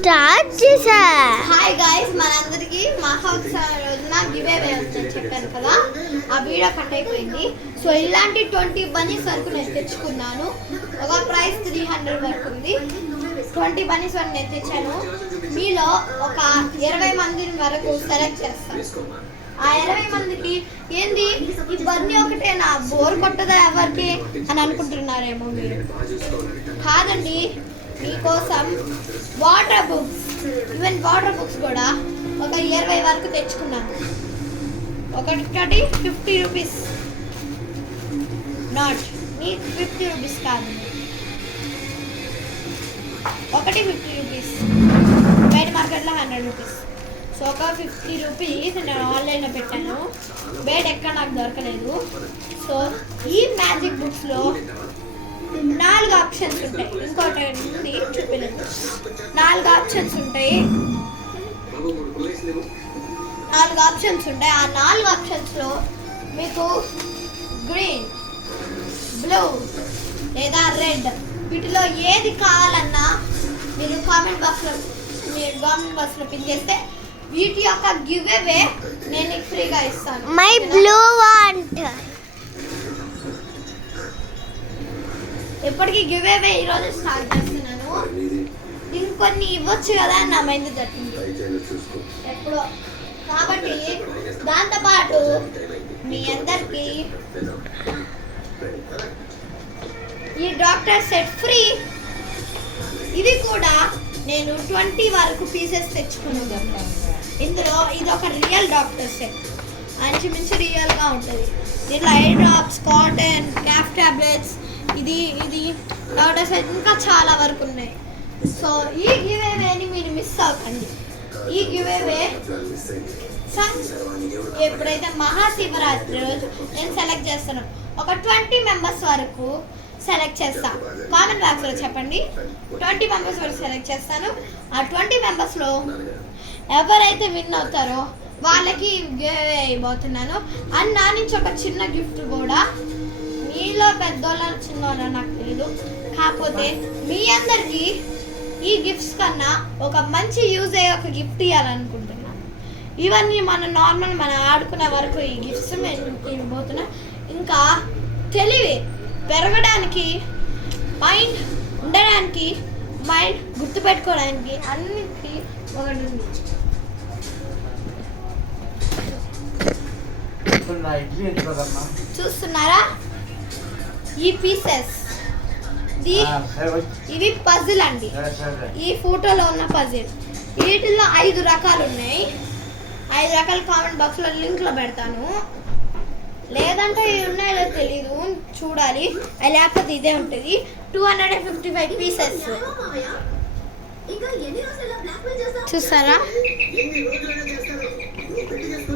Start చేసా. Hi guys, మనందరికి మహోత్సవం రోజున గివ్ అవే ఉందని చెప్పాను కదా, ఆ వీడియో కట్ అయిపోయింది. సో ఇలాంటి 20 బనీస్ వరకు నేను తెచ్చుకున్నాను. ఒక ప్రైస్ 300 వరకు ఉంది. 20 బనీస్ వరకు నేను తెచ్చాను. మీలో ఒక 20 మంది వరకు సెలెక్ట్ చేస్తాను. ఆ 20 మందికి ఏంది ఈ బన్నీ ఒకటే నా బోర్ కొట్టదా ఎవరికి అని అనుకుంటున్నారేమో మీరు. కాదండి, మీకోసం water books, even water books కూడా ఒక 20 వరకు తెచ్చుకున్నాను. ఒకటి 50 రూపీస్, నాట్ మీ 50 రూపీస్ కాదు, ఒకటి 50 రూపీస్, బయట మార్కెట్లో 100 రూపీస్. సో ఒక 50 రూపీస్ నేను ఆన్లైన్లో పెట్టాను. బయట ఎక్కడ నాకు దొరకలేదు. సో ఈ మ్యాజిక్ బుక్స్లో 4 ఆప్షన్స్ ఉంటాయి. ఇంకోటి ఉంది చూపిలేదు. 4 ఆప్షన్స్ ఉంటాయి. 4 ఆప్షన్స్ ఉంటాయి. ఆ 4 ఆప్షన్స్లో మీకు గ్రీన్, బ్లూ లేదా రెడ్, వీటిలో ఏది కావాలన్నా మీరు కామెంట్ బాక్స్లో పిన్ చేస్తే వీటి యొక్క గివ్ అవే నేను ఫ్రీగా ఇస్తాను. My blue want. ఎప్పటికీ గివ్ అవే ఈరోజు స్టార్ట్ చేస్తున్నాను. ఇంకొన్ని ఇవ్వచ్చు కదా అని నా మైండ్ తట్టింది ఎప్పుడో. కాబట్టి దాంతోపాటు మీ అందరికి ఈ డాక్టర్ సెట్ ఫ్రీ. ఇవి కూడా నేను 20 వరకు పీసెస్ తెచ్చుకున్నాను. ఇందులో ఇది ఒక రియల్ డాక్టర్ సెట్, మంచి రియల్గా ఉంటుంది. దీంట్లో ఐ డ్రాప్స్, కాటన్, క్యాఫ్ టాబ్లెట్స్, ఇది డాక్టర్ సెట్, ఇంకా చాలా వరకు ఉన్నాయి. సో ఈ గివ్ అవేని మీరు మిస్ అవ్వకండి. ఈ గివ్ అవే ఎప్పుడైతే మహాశివరాత్రి రోజు నేను సెలెక్ట్ చేస్తాను. ఒక 20 మెంబర్స్ వరకు సెలెక్ట్ చేస్తాను. కామెంట్ బాక్స్లో చెప్పండి. 20 మెంబర్స్ వరకు సెలెక్ట్ చేస్తాను. ఆ 20 మెంబర్స్లో ఎవరైతే విన్ అవుతారో వాళ్ళకి గివ్ అవే అయిపోతున్నాను. అండ్ నా నుంచి ఒక చిన్న గిఫ్ట్ కూడా, మీలో పెద్దోళ్ళ చిన్నోళ్ళ నాకు తెలియదు, కాకపోతే మీ అందరికీ ఈ గిఫ్ట్స్ కన్నా ఒక మంచి యూజ్ అయ్యే ఒక గిఫ్ట్ ఇవ్వాలనుకుంటున్నాను. ఇవన్నీ మన ఆడుకునే వరకు ఈ గిఫ్ట్స్ నేను ఇవ్వబోతున్నా. ఇంకా తెలివి పెరగడానికి, మైండ్ ఉండడానికి, మైండ్ గుర్తుపెట్టుకోవడానికి అన్నిటికీ ఒకటి ఉంది. చూస్తున్నారా ఈ పీసెస్? ఇవి పజిల్ అండి. ఈ ఫోటోలో ఉన్న పజిల్. వీటిల్లో 5 రకాలు ఉన్నాయి. 5 రకాల కామెంట్ బాక్స్లో లింక్లో పెడతాను. లేదంటే ఇవి ఉన్నాయో తెలీదు, చూడాలి. అది లేకపోతే ఇదే ఉంటుంది. 255 పీసెస్ చూస్తారా?